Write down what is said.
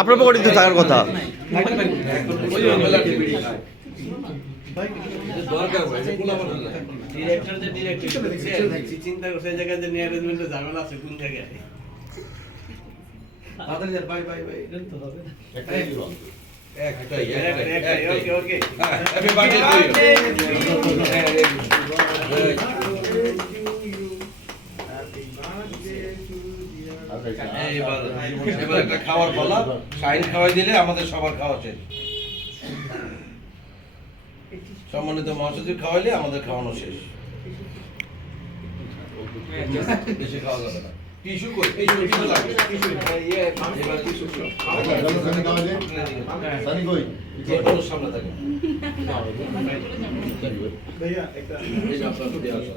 আপনার পকেটে তো থাকার কথা। চিন্তা করছে জায়গায় যে নিয়ে অ্যারেঞ্জমেন্টে ঝামেলা আছে কোন জায়গায়। বাই বাই বাই তো হবে না। একটাই ওকে ওকে হ্যাপি বার্থডে এবার একটা খাওয়ার পালা, শাইন খাওয়াই দিলে আমাদের সবার খাওয়া শেষ। সম্মানিত মহাসচিব খাওয়াইলে আমাদের খাওয়ানো শেষ। বেশি খাওয়া যাবে না। টিস্যু কই? টিস্যু লাগবে। এবার টিস্যু সানি কই? এই সামনে থাকে। ভাইয়া একটা এই যে আপনার দেওয়া আছে।